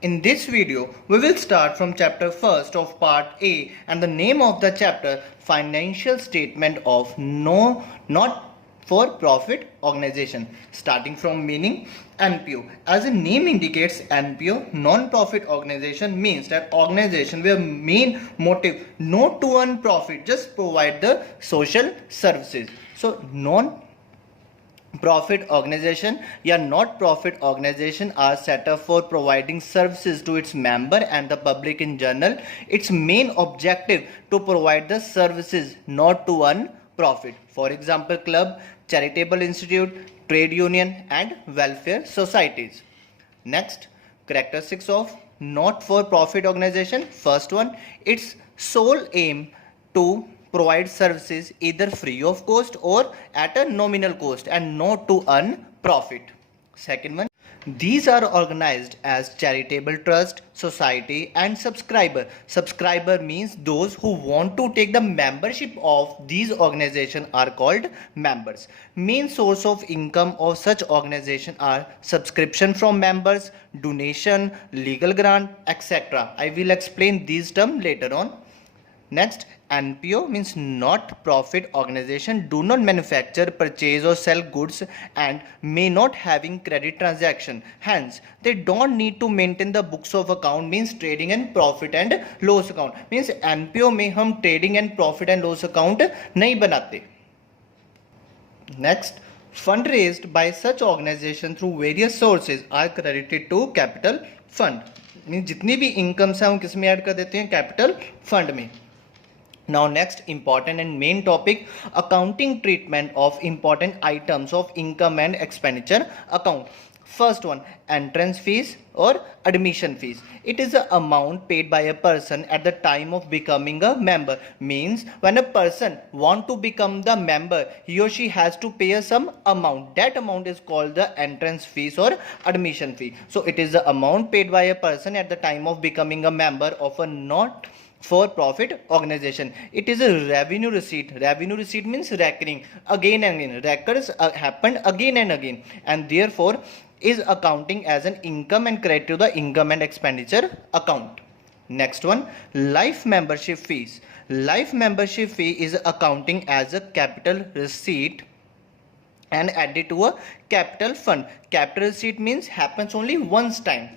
In this video, we will start from chapter 1st of part A, and the name of the chapter Financial Statement of Not for Profit Organization. Starting from meaning, NPO. As the name indicates, NPO, non-profit organization, means that organization where main motive not to earn profit, just provide the social services. So non-profit organization या not profit organization are set up for providing services to its member and the public in general. Its main objective to provide the services, not to earn profit. For example, club, charitable institute, trade union and welfare societies. Next, characteristics of not for profit organization. First one, its sole aim to provide services either free of cost or at a nominal cost and not to earn profit. Second one, these are organized as charitable trust, society and subscriber. Subscriber means those who want to take the membership of these organizations are called members. Main source of income of such organization are subscription from members, donation, legal grant, etc. I will explain these terms later on. Next, NPO means not profit organization do not manufacture, purchase or sell goods and may not having credit transaction. Hence, they don't need to maintain the books of account, means trading and profit and loss account. Means NPO में हम trading and profit and loss account नहीं बनाते. Next, fund raised by such organization through various sources are credited to capital fund. Means जितनी भी incomes है हम किस में ऐड कर देते हैं? कैपिटल फंड में. Now next important and main topic, accounting treatment of important items of income and expenditure account. First one, entrance fees or admission fees. It is the amount paid by a person at the time of becoming a member. Means when a person want to become the member, he or she has to pay some amount. That amount is called the entrance fees or admission fee. So it is the amount paid by a person at the time of becoming a member of a not for profit organization. It is a revenue receipt. Revenue receipt means recurring again and again. Records happened again and again, and therefore is accounting as an income and credit to the income and expenditure account. Next one, life membership fees. Life membership fee is accounting as a capital receipt and added to a capital fund. Capital receipt means happens only once time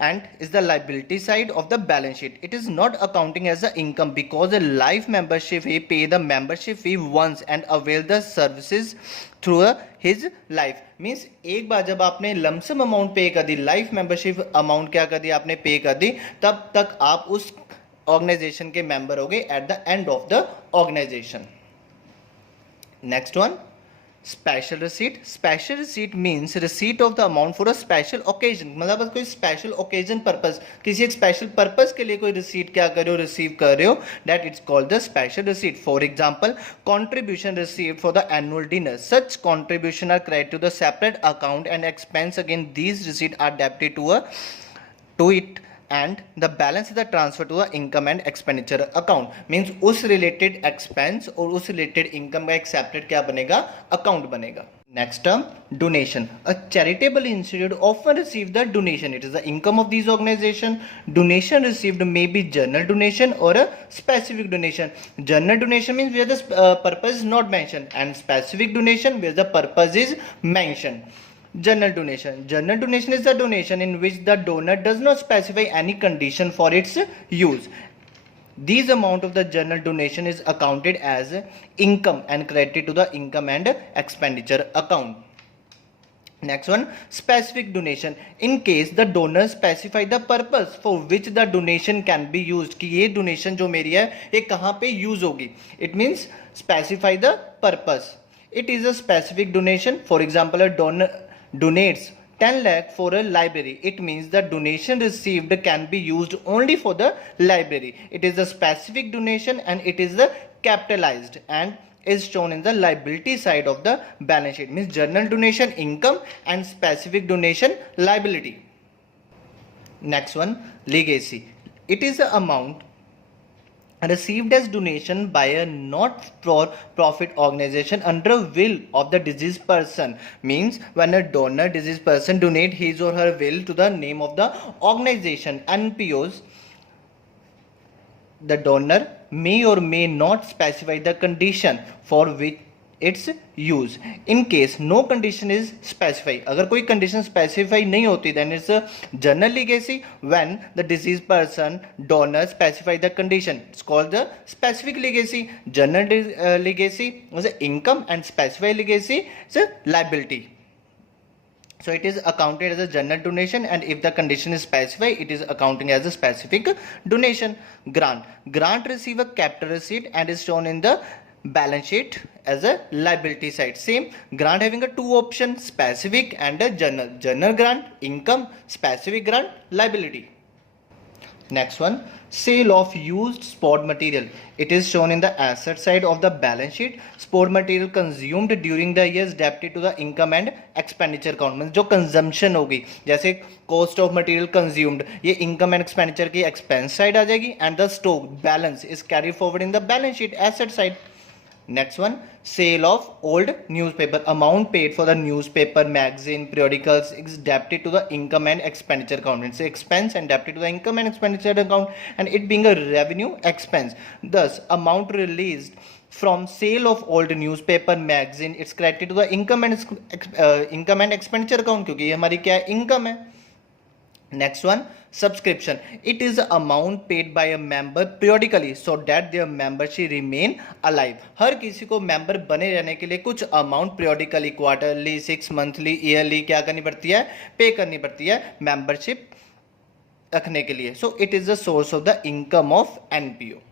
and is the liability side of the balance sheet. It is not accounting as an income because a life membership fee pay the membership fee once and avail the services through his life. Means एक बार जब आपने lump sum amount पे कर दी, life membership amount क्या कर दी आपने पे कर दी, तब तक आप उस ऑर्गेनाइजेशन के मेंबर हो गए at the end of the organisation. Next one, special receipt. Special receipt means receipt of the amount for a special occasion. मतलब कोई स्पेशल ओकेजन पर्पस, किसी एक स्पेशल पर्पस के लिए कोई रिसीट क्या कर रहे हो, रिसीव कर रहे हो, that it's called the special receipt. For example, contribution received for the annual dinner. Such contribution are credited to the separate account and expense again these receipt are debited to it and the balance is the transfer to the income and expenditure account. Means उस related expense और उस related income का एक separate क्या बनेगा? account बनेगा. Next term, donation. A charitable institute often receive the donation. It is the income of these organization. Donation received may be general donation or a specific donation. General donation means where the purpose is not mentioned, and specific donation where the purpose is mentioned. General donation. General donation is the donation in which the donor does not specify any condition for its use. These amount of the general donation is accounted as income and credited to the income and expenditure account. Next one, specific donation. In case the donor specify the purpose for which the donation can be used, कि ये donation जो मेरी है ये कहाँ पे use होगी. It means specify the purpose. It is a specific donation. For example, a donor donates 10 lakh for a library. It means the donation received can be used only for the library. It is a specific donation and it is the capitalized and is shown in the liability side of the balance sheet. Means general donation income and specific donation liability. Next one, legacy. It is the amount received as donation by a not for profit organization under will of the deceased person. Means when a donor deceased person donate his or her will to the name of the organization NPOs, the donor may or may not specify the condition for which its use. In case no condition is specified, अगर कोई condition specify नहीं होती, then it's a general legacy. When the deceased person donor specify the condition, it's called the specific legacy. General legacy is a income and specified legacy is a liability. So it is accounted as a general donation, and if the condition is specified, it is accounting as a specific donation. Grant receive a capital receipt and is shown in the balance sheet as a liability side. Same, grant having a two option, specific and a general grant, income, specific grant, liability. Next one, sale of used sport material. It is shown in the asset side of the balance sheet. Sport material consumed during the years debited to the income and expenditure account. means जो consumption होगी, जैसे cost of material consumed, ये income and expenditure की expense side आ जाएगी, and the stock balance is carried forward in the balance sheet asset side. Next one, sale of old newspaper. Amount paid for the newspaper, magazine, periodicals is debited to the income and expenditure account. It's expense and debited to the income and expenditure account, and it being a revenue expense. Thus, amount released from sale of old newspaper, magazine, it's credited to the income and expenditure account, क्योंकि ये हमारी क्या है, income है. Next one, subscription. It is the amount paid by a member periodically so that their membership remain alive. हर किसी को member बने रहने के लिए कुछ amount periodically, quarterly, 6 monthly, yearly क्या करनी पड़ती है, pay करनी पड़ती है membership रखने के लिए. So it is the source of the income of NPO.